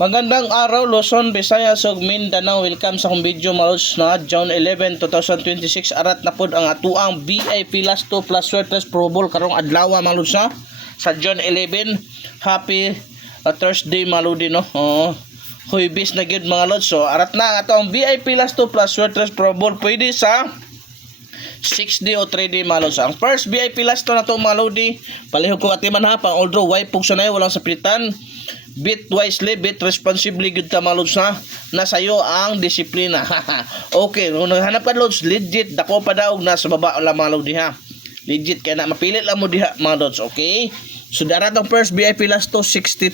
Magandang araw, Luzon, Visayas ug Mindanao. Welcome sa akong video mga lods na June 11, 2026. Arat na pod ang atuang VIP last 2 plus sweaters Pro Bowl karong adlaw mga lods sa June 11. Happy Thursday mga lodi no. Huybis na gyud mga lods. So arat na ang atuang VIP last 2 plus sweaters Pro Bowl pwede sa 6D o 3D mga lods. Ang first VIP last 2 na to mga lodi, palihog ko atiman ha pang although why pug sa walang sapitan. Bit wisely, bit responsibly good ka mga lods na sayo ang disiplina. Okay, kung naghanap ka lods, legit dako pa daw nasa baba lang mga lods ha. Legit kaya na mapilit lang mo diha mga lods, okay? So darat ang first VIP last to 62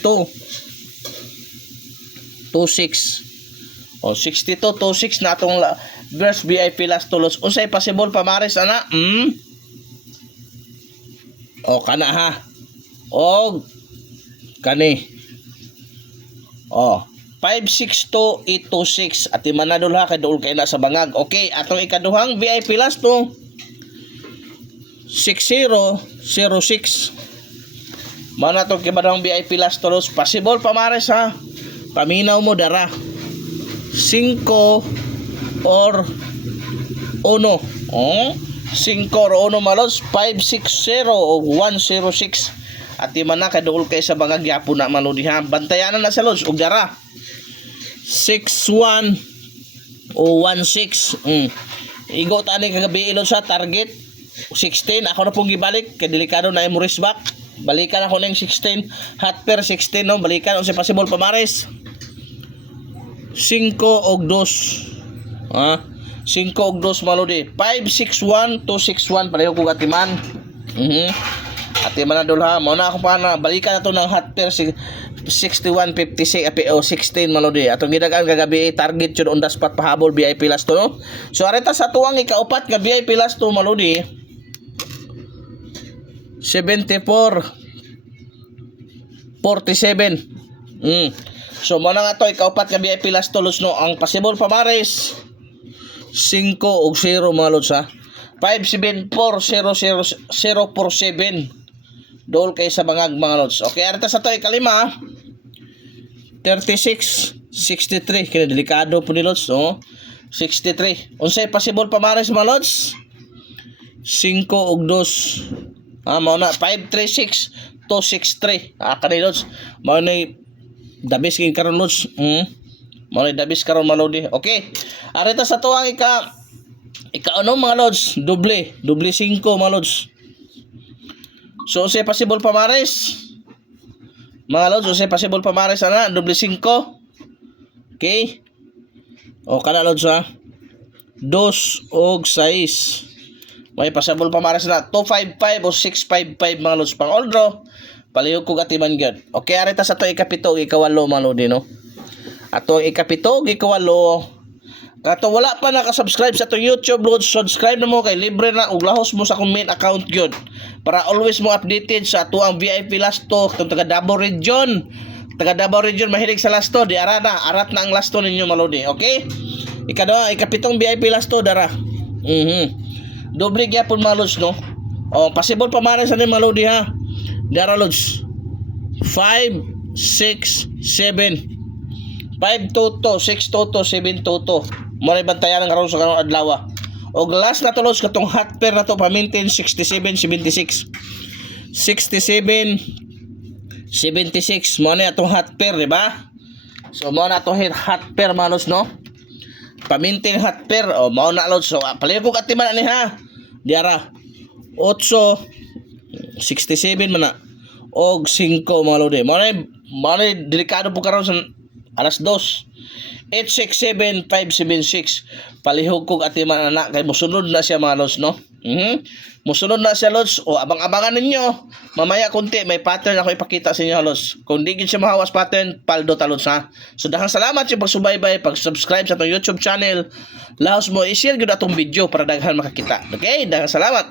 26. O 62 26 na atong first VIP last to lods. Unsay possible pamares ana? O kana ha. O kani. 562826 at imanadol ha kay duol kay na sa bangag. Okay, atong ikaduhang VIP last to 6006. Mana to kibadang VIP last to los possible pamares ha. Paminaw mo dara 5 or 1. 5 or 1 malos 560 o 106. At di man na kaduol kay sa bangag yapo na maludi ha. Bantayanan na sa lods ug dara 61 o 16. Igo tani kagabi ilod sa target 16. Ako na pong gibalik kay delikado na imo risk back. Balikan ako ning 16 hot per 16 no. Balikan unsa possible pamares 5 og 2. 5 og 2 maludi 561 261 pareho ko gatiman. Ati manadol ha, mo na ako pa na balikan na to ng hot pair 6156 o 16 malodi. Atong gidagan kagabi target jud on the spot pahabol VIP last to no. So areta sa tuwang ikaupat nga VIP last to malodi 74 47. So mo na nga to ikaupat nga VIP last to los no. Ang possible pamares 5 og 0 mga lods ha. 5740047 dool kay sa bangag mga lods. Okay, arita sa to ikalima 3663 kini delikado po ni lods no. 63 unsay possible pamares mga lods 5 og 2 mao na 536 263 kani lods mao ni dabis king karon lods mao ni dabis karon malodi. Okay, arita sa to ang ika-ano mga lods doble 5 mga lods. So unsay possible pamares mga lods, unsay possible pamares ana doble 5. Okay, o kana lods ha 2 og 6 may possible pamares na 255 o 655 mga lods pang all draw palihog ko gatiman gyud. Okay, arita sa to ikapito ug ikawalo mga lodi no. Ato ikapito ug ikawalo kato wala pa nakasubscribe sa itong YouTube lods, subscribe na mo kay libre na ug lahos mo sa akong main account gyud para always mo updated sa ato ang VIP last to itong taga Davao region mahilig sa last to di arat na ang last to ninyo malodi. Okay, ikapitong VIP last to dara doble gyapon mga lods no. O possible pamares sa ni malodi ha dara lods 5 6 7 5 toto 6 toto 7 toto mo ray bantayan ang karon sa karong adlaw. Og last na tulos katong hot pair na to pa-maintain 67 76 mo na atong hot pair di ba? So mo na atong hot pair malos no. Pa-maintain hot pair o mao na lods. So palihog ko atiman ani ha. Diara 8 67 man na og 5 mga lodi. Mo na delikado po karon sa alas 2 867-576 palihog kog atiman anak kay mosunod na siya mga lods no. Mosunod na siya lods o abang-abangan ninyo mamaya kunti may pattern ako ipakita sa inyo lods. Kung di gid siya mahawas pattern paldo ta lods ha. So daghang salamat sa pagsubaybay pag-subscribe sa atong YouTube channel. Lahos mo i-share gyud atong video para daghan makakita. Okay, daghang salamat.